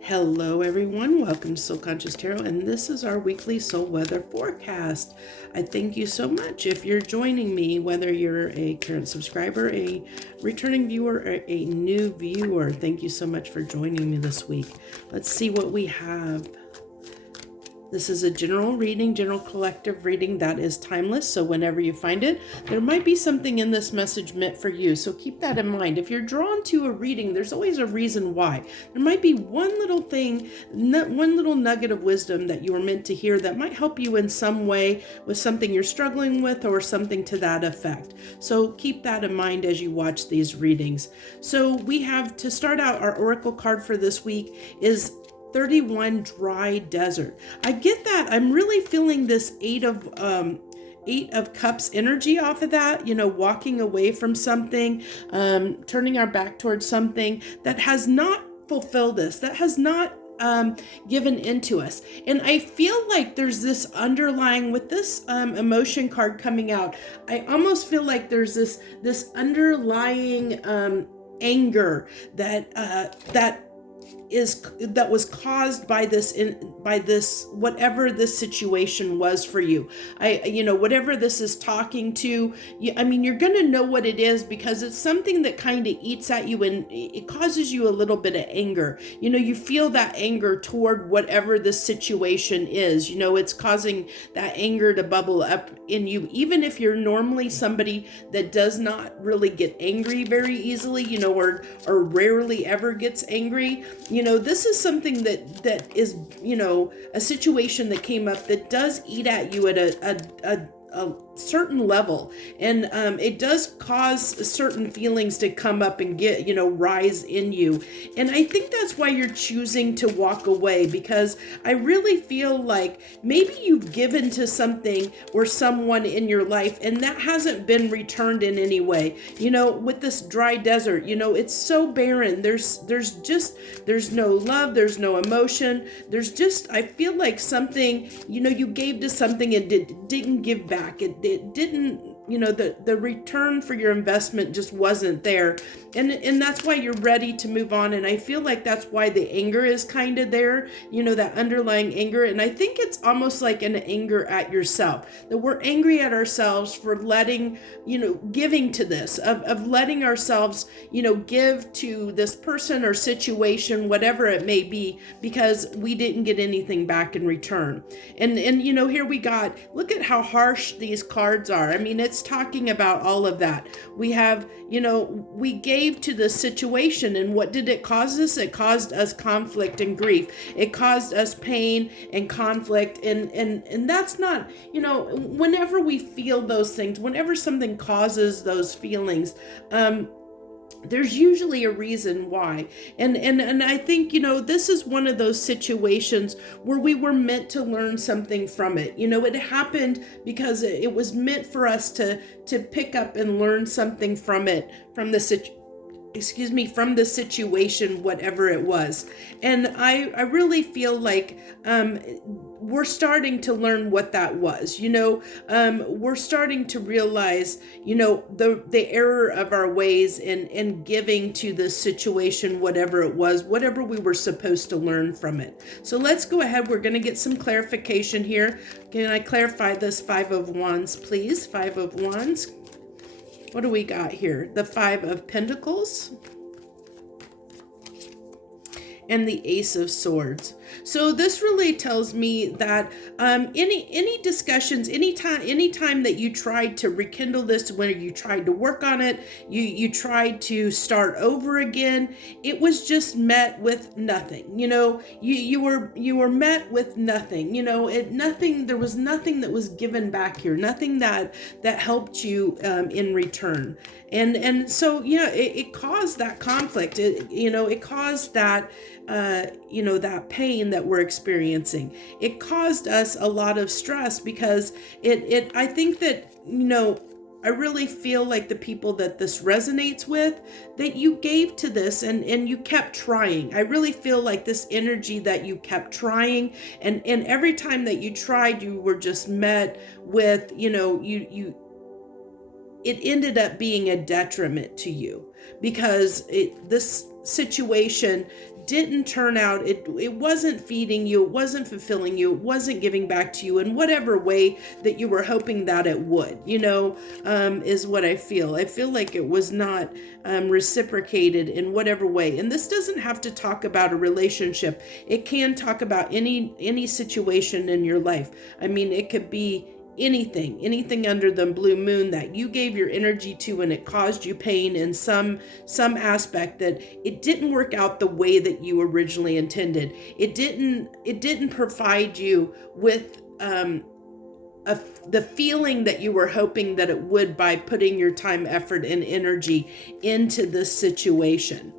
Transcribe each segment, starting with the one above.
Hello, everyone. Welcome to Soul Conscious Tarot, and this is our weekly soul weather forecast. I thank you so much if you're joining me, whether you're a current subscriber, a returning viewer, or a new viewer. Thank you so much for joining me this week. Let's see what we have. This is a general reading, general collective reading that is timeless. So whenever you find it, there might be something in this message meant for you. So keep that in mind. If you're drawn to a reading, there's always a reason why. There might be one little thing, one little nugget of wisdom that you are meant to hear that might help you in some way with something you're struggling with or something to that effect. So keep that in mind as you watch these readings. So we have, to start out, our oracle card for this week is 31 Dry Desert. I get that. I'm really feeling this Eight of Cups energy off of that, walking away from something, turning our back towards something that has not fulfilled us, that has not given into us. And I feel like there's this underlying, with this emotion card coming out, I almost feel like there's this underlying anger that was caused by this whatever this situation was for you. Whatever this is talking to you, you're gonna know what it is, because it's something that kind of eats at you and it causes you a little bit of anger. You feel that anger toward whatever this situation is. It's causing that anger to bubble up in you, even if you're normally somebody that does not really get angry very easily, or rarely ever gets angry. This is something that is, a situation that came up that does eat at you at a certain level, and it does cause certain feelings to come up and get, rise in you. And I think that's why you're choosing to walk away, because I really feel like maybe you've given to something or someone in your life and that hasn't been returned in any way. With this dry desert, it's so barren. There's no love, there's no emotion. There's just, I feel like something, you gave to something and didn't give back. It didn't, the return for your investment just wasn't there. And that's why you're ready to move on. And I feel like that's why the anger is kind of there, that underlying anger. And I think it's almost like an anger at yourself, that we're angry at ourselves for letting, giving to this, of letting ourselves, give to this person or situation, whatever it may be, because we didn't get anything back in return. And here we got, look at how harsh these cards are. It's talking about all of that. We have, we gave to the situation, and what did it cause us? It caused us conflict and grief. It caused us pain and conflict, and that's not, whenever we feel those things, whenever something causes those feelings, there's usually a reason why. And I think, this is one of those situations where we were meant to learn something from it. It happened because it was meant for us to pick up and learn something from it, from the situation, whatever it was. And I really feel like we're starting to learn what that was. We're starting to realize, the error of our ways in giving to this situation, whatever it was, whatever we were supposed to learn from it. So let's go ahead. We're going to get some clarification here. Can I clarify this Five of Wands, please? Five of Wands. What do we got here? The Five of Pentacles and the Ace of Swords. So this really tells me that any discussions, anytime that you tried to rekindle this, when you tried to work on it, you tried to start over again, it was just met with nothing. You were met with nothing. Nothing. There was nothing that was given back here. Nothing that helped you in return. And so it caused that conflict. It caused that that pain that we're experiencing. It caused us a lot of stress, because I think that, I really feel like the people that this resonates with, that you gave to this and you kept trying. I really feel like this energy that you kept trying, and every time that you tried, you were just met with, it ended up being a detriment to you, because this situation it didn't turn out, it wasn't feeding you, it wasn't fulfilling you, it wasn't giving back to you in whatever way that you were hoping that it would, is what I feel. I feel like it was not reciprocated in whatever way. And this doesn't have to talk about a relationship. It can talk about any situation in your life. I mean, it could be anything under the blue moon that you gave your energy to and it caused you pain in some aspect, that it didn't work out the way that you originally intended. It didn't provide you with the feeling that you were hoping that it would by putting your time, effort, and energy into this situation.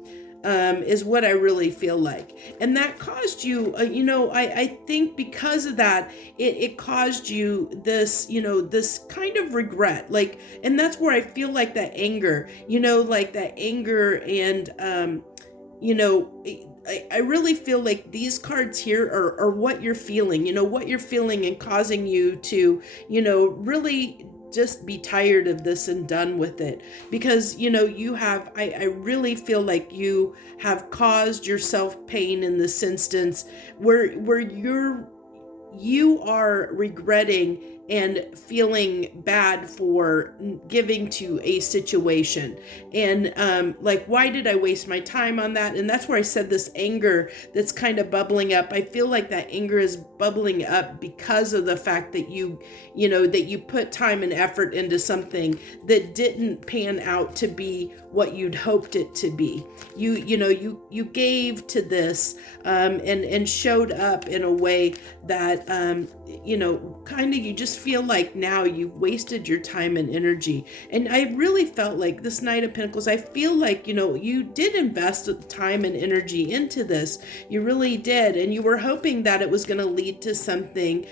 Is what I really feel like. And that caused you, I think because of that, it caused you this, this kind of regret. Like, and that's where I feel like that anger, and, I really feel like these cards here are what you're feeling, and causing you to, really just be tired of this and done with it, because you have, I really feel like you have caused yourself pain in this instance where you are regretting and feeling bad for giving to a situation. And why did I waste my time on that? And that's where I said this anger that's kind of bubbling up. I feel like that anger is bubbling up because of the fact that you put time and effort into something that didn't pan out to be what you'd hoped it to be. You gave to this and showed up in a way that kind of, you just feel like now you've wasted your time and energy. And I really felt like this Knight of Pentacles, I feel like, you did invest time and energy into this. You really did. And you were hoping that it was going to lead to something,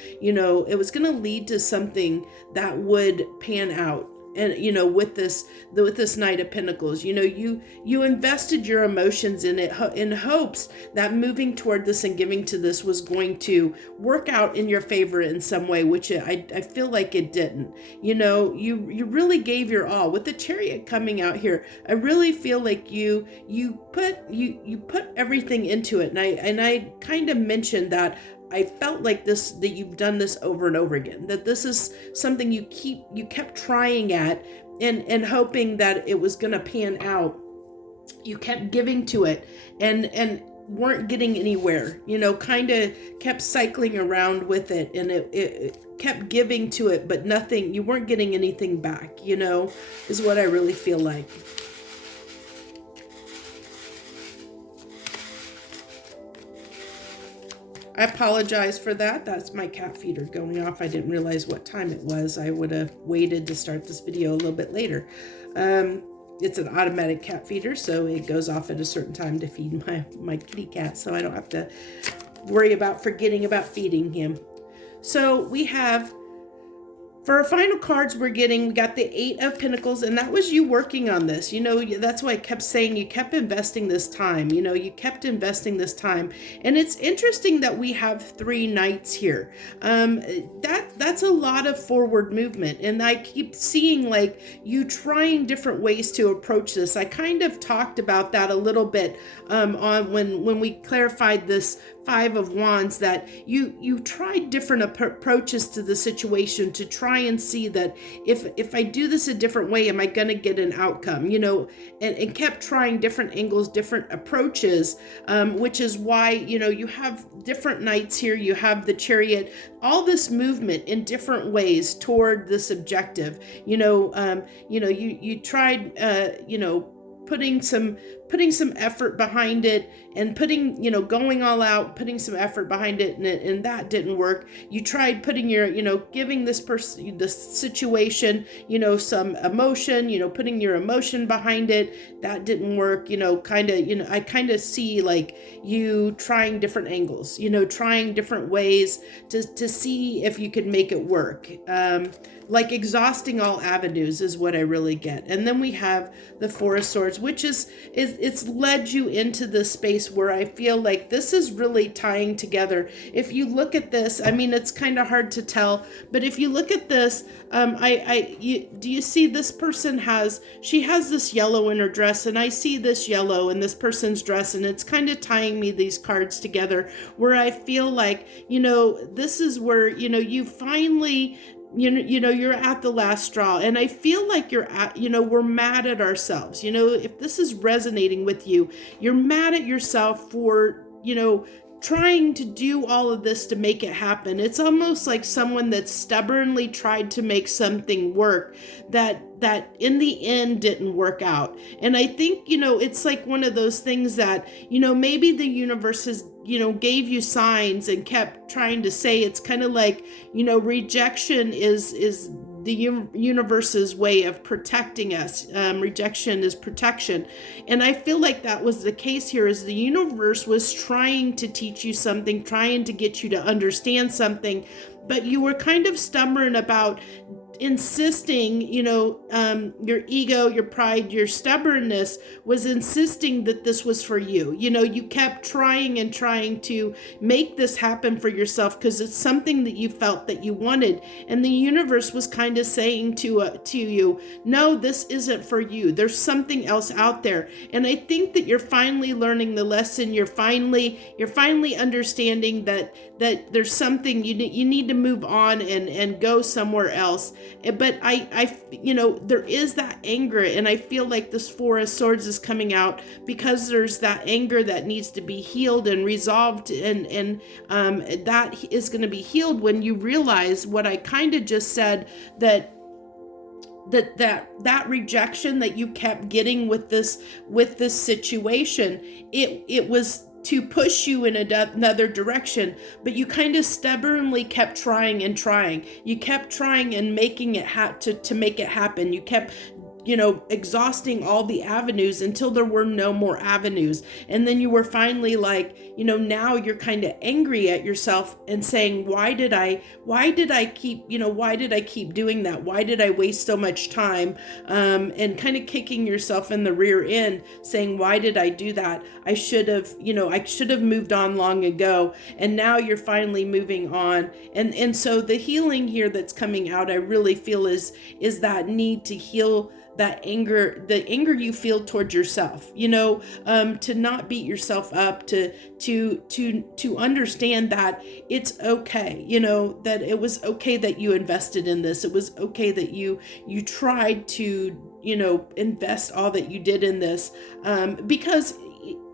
that would pan out. And with this Knight of Pentacles, you invested your emotions in it in hopes that moving toward this and giving to this was going to work out in your favor in some way, which I feel like it didn't. You really gave your all. With the Chariot coming out here, I really feel like you put everything into it, and I kind of mentioned that I felt like that you've done this over and over again, that this is something you kept trying at and hoping that it was going to pan out. You kept giving to it and weren't getting anywhere, kind of kept cycling around with it, and it kept giving to it, but nothing, you weren't getting anything back, is what I really feel like. I apologize for that. That's my cat feeder going off. I didn't realize what time it was. I would have waited to start this video a little bit later. It's an automatic cat feeder, so it goes off at a certain time to feed my kitty cat, so I don't have to worry about forgetting about feeding him. So we have, for our final cards we got the Eight of Pentacles, and that was you working on this. That's why I kept saying you kept investing this time. You kept investing this time. And it's interesting that we have 3 knights here. That's a lot of forward movement. And I keep seeing like you trying different ways to approach this. I kind of talked about that a little bit on when we clarified this Five of Wands, that you tried different approaches to the situation to try and see that if I do this a different way, am I going to get an outcome, and kept trying different angles, different approaches, which is why, you have different knights here, you have the Chariot, all this movement in different ways toward this objective. You tried, putting some effort behind it, and going all out, putting some effort behind it, and that didn't work. You tried putting your, giving this person, this situation, some emotion, putting your emotion behind it. That didn't work. I kind of see like you trying different angles, trying different ways to see if you could make it work. Like exhausting all avenues is what I really get. And then we have the Four of Swords, which is it's led you into this space where I feel like this is really tying together. If you look at this, I mean, it's kind of hard to tell, but if you look at this, do you see this person she has this yellow in her dress, and I see this yellow in this person's dress, and it's kind of tying me these cards together where I feel like, this is where, you finally, you're at the last straw. And I feel like we're mad at ourselves. If this is resonating with you, you're mad at yourself for, trying to do all of this to make it happen. It's almost like someone that stubbornly tried to make something work that in the end didn't work out. And I think, it's like one of those things that, maybe the universe has, gave you signs and kept trying to say. It's kind of like, rejection is the universe's way of protecting us. Rejection is protection. And I feel like that was the case here, is the universe was trying to teach you something, trying to get you to understand something, but you were kind of stubborn about insisting, your ego, your pride, your stubbornness was insisting that this was for you. You kept trying and trying to make this happen for yourself because it's something that you felt that you wanted. And the universe was kind of saying to you, no, this isn't for you. There's something else out there. And I think that you're finally learning the lesson. You're finally understanding that there's something you need to move on and go somewhere else. But I there is that anger, and I feel like this Four of Swords is coming out because there's that anger that needs to be healed and resolved, and that is going to be healed when you realize what I kind of just said, that rejection that you kept getting with this situation, it was to push you in another direction, but you kind of stubbornly kept trying and trying. You kept trying and making it to make it happen. You kept exhausting all the avenues until there were no more avenues. And then you were finally like, now you're kind of angry at yourself and saying, why did I keep doing that? Why did I waste so much time? And kind of kicking yourself in the rear end, saying, why did I do that? I should have moved on long ago. And now you're finally moving on. And so the healing here that's coming out, I really feel is that need to heal that anger, the anger you feel towards yourself, to not beat yourself up, to understand that it's okay, that it was okay that you invested in this. It was okay that you tried to, invest all that you did in this, because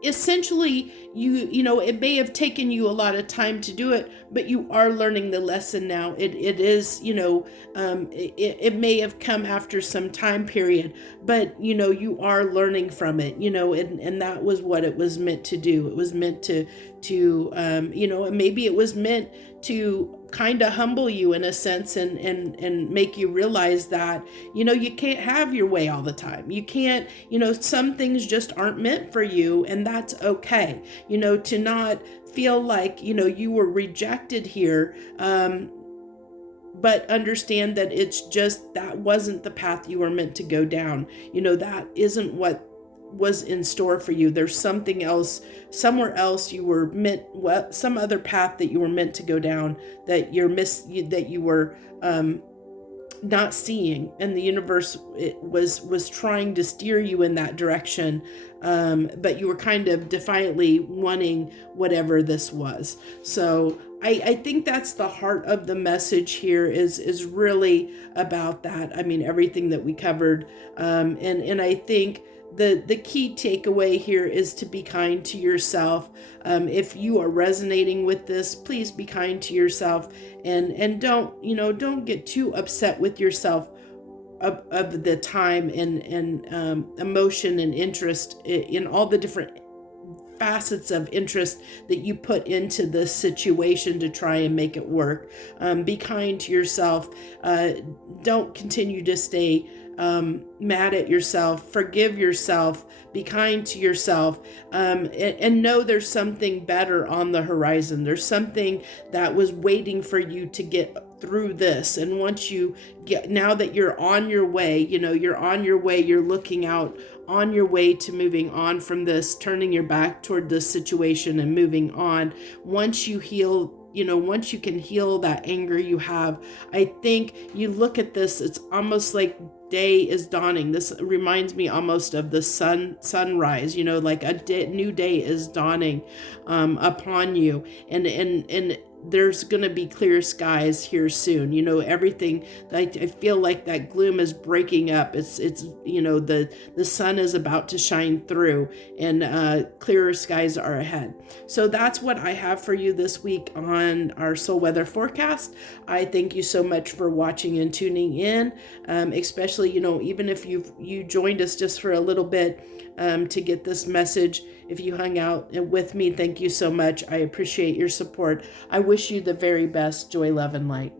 essentially it may have taken you a lot of time to do it, but you are learning the lesson now. It is, it may have come after some time period, but you are learning from it, and that was what it was meant to do. It was meant to and maybe it was meant to kind of humble you in a sense and make you realize that, you can't have your way all the time. You can't, some things just aren't meant for you, and that's okay, to not feel like, you were rejected here, but understand that it's just, that wasn't the path you were meant to go down. That isn't what was in store for you. There's something else, somewhere else you were meant, some other path that you were meant to go down that that you were not seeing, and the universe was trying to steer you in that direction, but you were kind of defiantly wanting whatever this was. So I think that's the heart of the message here is really about that. I mean, everything that we covered, and I think the key takeaway here is to be kind to yourself. If you are resonating with this, please be kind to yourself, and don't get too upset with yourself of the time and emotion and interest in all the different facets of interest that you put into this situation to try and make it work. Be kind to yourself. Don't continue to stay mad at yourself. Forgive yourself. Be kind to yourself, and know there's something better on the horizon. There's something that was waiting for you to get through this. And once you get, now that you're on your way, you're on your way, you're looking out on your way to moving on from this, turning your back toward this situation and moving on. Once you heal, once you can heal that anger you have, I think you look at this, it's almost like day is dawning. This reminds me almost of the sunrise, like a new day is dawning upon you. And there's going to be clear skies here soon. Everything, I feel like that gloom is breaking up. It's the sun is about to shine through, and clearer skies are ahead. So that's what I have for you this week on our soul weather forecast. I thank you so much for watching and tuning in, especially, even if you joined us just for a little bit to get this message. If you hung out with me, thank you so much. I appreciate your support. I wish you the very best. Joy, love, and light.